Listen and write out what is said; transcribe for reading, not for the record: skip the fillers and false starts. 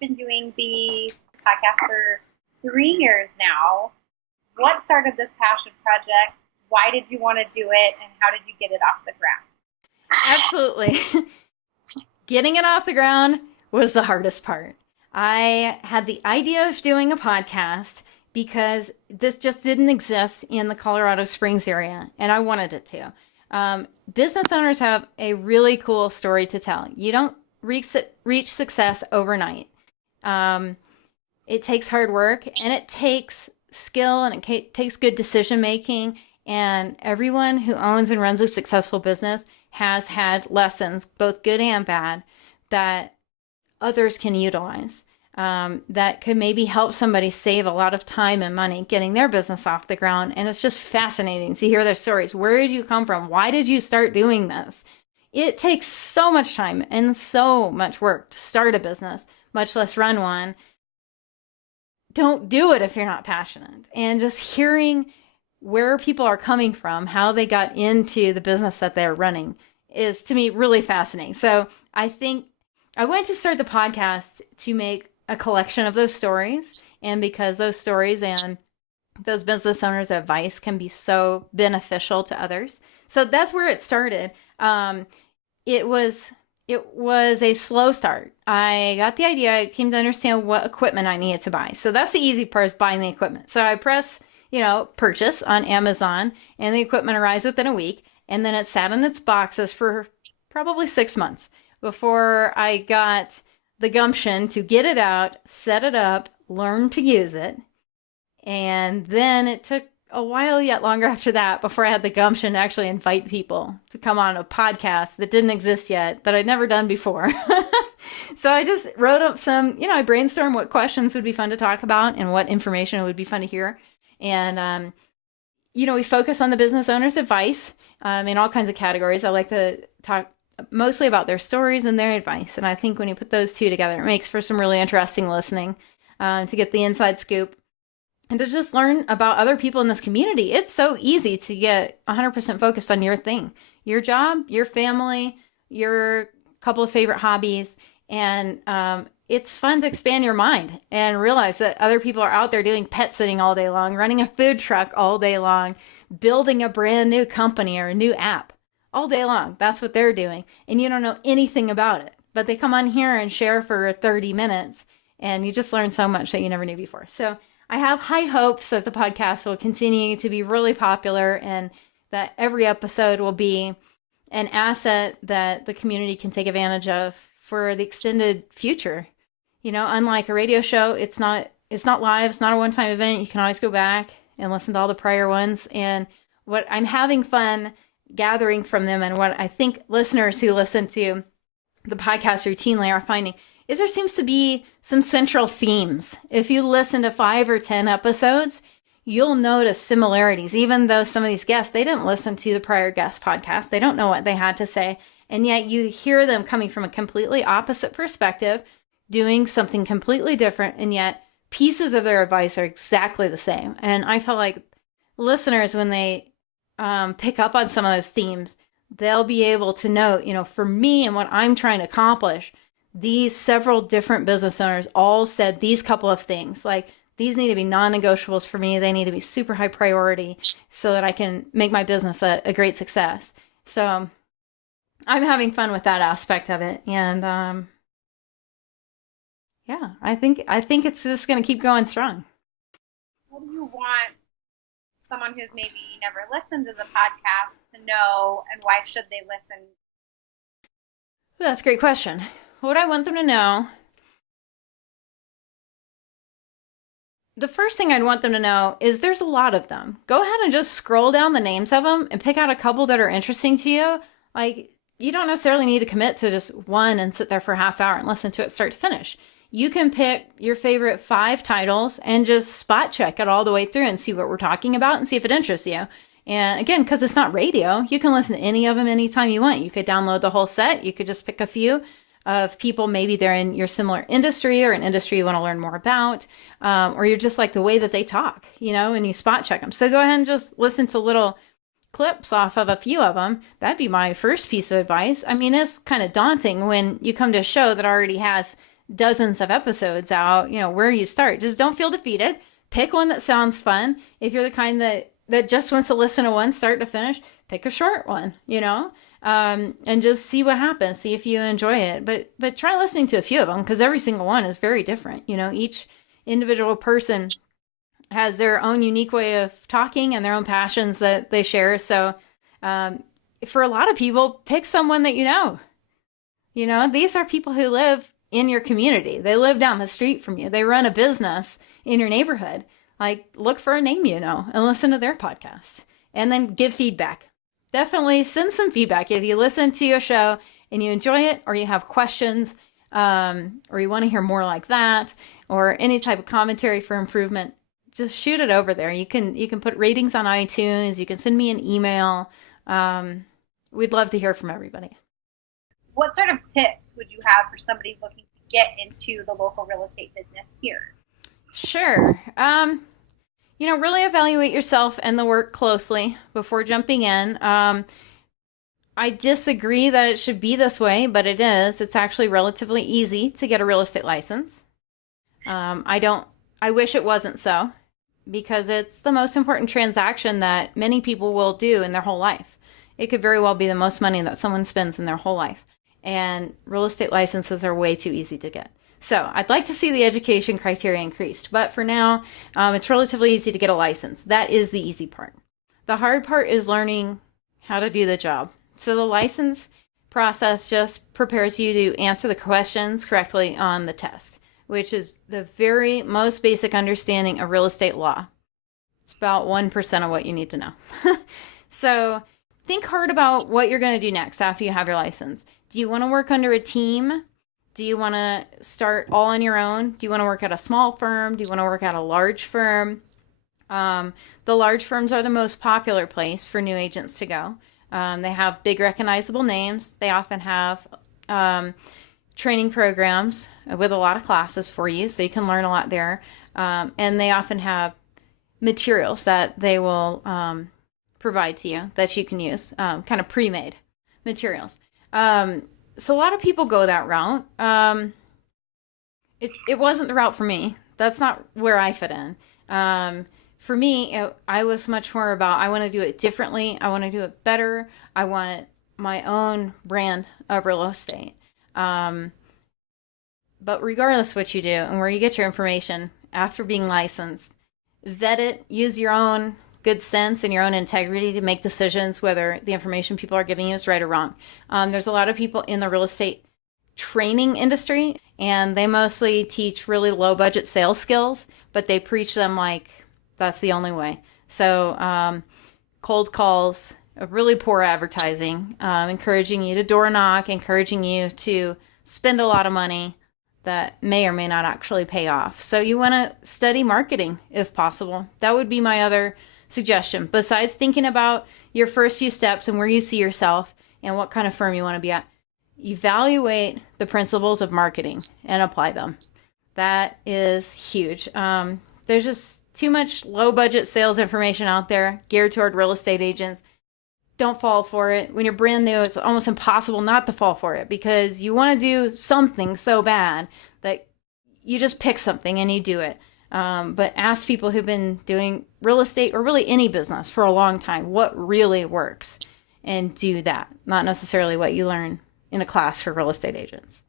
been doing the podcast for 3 years now. What started this passion project? Why did you want to do it? And how did you get it off the ground? Absolutely. Getting it off the ground was the hardest part. I had the idea of doing a podcast because this just didn't exist in the Colorado Springs area, and I wanted it to. Business owners have a really cool story to tell. You don't reach success overnight. It takes hard work, and it takes skill, and it takes good decision making. And everyone who owns and runs a successful business has had lessons, both good and bad, that others can utilize. That could maybe help somebody save a lot of time and money getting their business off the ground. And it's just fascinating to hear their stories. Where did you come from? Why did you start doing this? It takes so much time and so much work to start a business, much less run one. Don't do it if you're not passionate. And just hearing where people are coming from, how they got into the business that they're running is, to me, really fascinating. So I think I went to start the podcast to make a collection of those stories. And because those stories and those business owners' advice can be so beneficial to others. So that's where it started. It was a slow start. I got the idea. I came to understand what equipment I needed to buy. So that's the easy part, is buying the equipment. So I press purchase on Amazon, and the equipment arrives within a week. And then it sat in its boxes for probably 6 months before I got the gumption to get it out, set it up, learn to use it. And then it took a while yet longer after that before I had the gumption to actually invite people to come on a podcast that didn't exist yet, that I'd never done before. So I just wrote up some, I brainstormed what questions would be fun to talk about and what information would be fun to hear. And, we focus on the business owner's advice in all kinds of categories. I like to talk mostly about their stories and their advice. And I think when you put those two together, it makes for some really interesting listening to get the inside scoop and to just learn about other people in this community. It's so easy to get 100% focused on your thing, your job, your family, your couple of favorite hobbies. And it's fun to expand your mind and realize that other people are out there doing pet sitting all day long, running a food truck all day long, building a brand new company or a new app all day long. That's what they're doing. And you don't know anything about it, but they come on here and share for 30 minutes and you just learn so much that you never knew before. So I have high hopes that the podcast will continue to be really popular and that every episode will be an asset that the community can take advantage of for the extended future. Unlike a radio show, it's not live, it's not a one-time event. You can always go back and listen to all the prior ones. And what I'm having fun gathering from them, and what I think listeners who listen to the podcast routinely are finding, is there seems to be some central themes. If you listen to 5 or 10 episodes, you'll notice similarities. Even though some of these guests, they didn't listen to the prior guest podcast, they don't know what they had to say. And yet you hear them coming from a completely opposite perspective, doing something completely different, and yet pieces of their advice are exactly the same. And I felt like listeners, when they pick up on some of those themes, they'll be able to know, for me and what I'm trying to accomplish, these several different business owners all said these couple of things. Like, these need to be non-negotiables for me. They need to be super high priority so that I can make my business a great success. So I'm having fun with that aspect of it. And I think it's just going to keep going strong. What do you want someone who's maybe never listened to the podcast to know, and why should they listen? That's a great question. What I want them to know, the first thing I'd want them to know is there's a lot of them. Go ahead and just scroll down the names of them and pick out a couple that are interesting to you. Like, you don't necessarily need to commit to just one and sit there for a half hour and listen to it start to finish. You can pick your favorite 5 titles and just spot check it all the way through and see what we're talking about and see if it interests you. And again, because it's not radio, you can listen to any of them anytime you want. You could download the whole set. You could just pick a few of people. Maybe they're in your similar industry or an industry you want to learn more about, or you're just like the way that they talk, and you spot check them. So go ahead and just listen to little clips off of a few of them. That'd be my first piece of advice. I mean, it's kind of daunting when you come to a show that already has dozens of episodes out, where do you start? Just don't feel defeated. Pick one that sounds fun. If you're the kind that just wants to listen to one start to finish, pick a short one, and just see what happens. See if you enjoy it. But try listening to a few of them, because every single one is very different. Each individual person has their own unique way of talking and their own passions that they share. So for a lot of people, pick someone that you know. These are people who live in your community. They live down the street from you. They run a business in your neighborhood. Like, look for a name and listen to their podcast. And then give feedback. Definitely send some feedback. If you listen to a show and you enjoy it, or you have questions, or you want to hear more like that, or any type of commentary for improvement, just shoot it over there. You can put ratings on iTunes. You can send me an email. We'd love to hear from everybody. What sort of tips would you have for somebody looking to get into the local real estate business here? Sure. Really evaluate yourself and the work closely before jumping in. I disagree that it should be this way, but it is. It's actually relatively easy to get a real estate license. I wish it wasn't so, because it's the most important transaction that many people will do in their whole life. It could very well be the most money that someone spends in their whole life. And real estate licenses are way too easy to get. So I'd like to see the education criteria increased. But for now, it's relatively easy to get a license. That is the easy part. The hard part is learning how to do the job. So the license process just prepares you to answer the questions correctly on the test, which is the very most basic understanding of real estate law. It's about 1% of what you need to know. So think hard about what you're going to do next after you have your license. Do you want to work under a team? Do you want to start all on your own? Do you want to work at a small firm? Do you want to work at a large firm? The large firms are the most popular place for new agents to go. They have big recognizable names. They often have training programs with a lot of classes for you, so you can learn a lot there. And they often have materials that they will provide to you that you can use, kind of pre-made materials. So a lot of people go that route. It wasn't the route for me. That's not where I fit in. For me, I was much more about, I want to do it differently. I want to do it better. I want my own brand of real estate. But regardless of what you do and where you get your information after being licensed, vet it, use your own good sense and your own integrity to make decisions whether the information people are giving you is right or wrong. There's a lot of people in the real estate training industry, and they mostly teach really low budget sales skills, but they preach them like that's the only way. So cold calls, really poor advertising, encouraging you to door knock, encouraging you to spend a lot of money that may or may not actually pay off. So you want to study marketing if possible. That would be my other suggestion. Besides thinking about your first few steps and where you see yourself and what kind of firm you want to be at, evaluate the principles of marketing and apply them. That is huge. There's just too much low budget sales information out there geared toward real estate agents. Don't fall for it. When you're brand new, it's almost impossible not to fall for it, because you want to do something so bad that you just pick something and you do it. But ask people who've been doing real estate or really any business for a long time what really works, and do that, not necessarily what you learn in a class for real estate agents.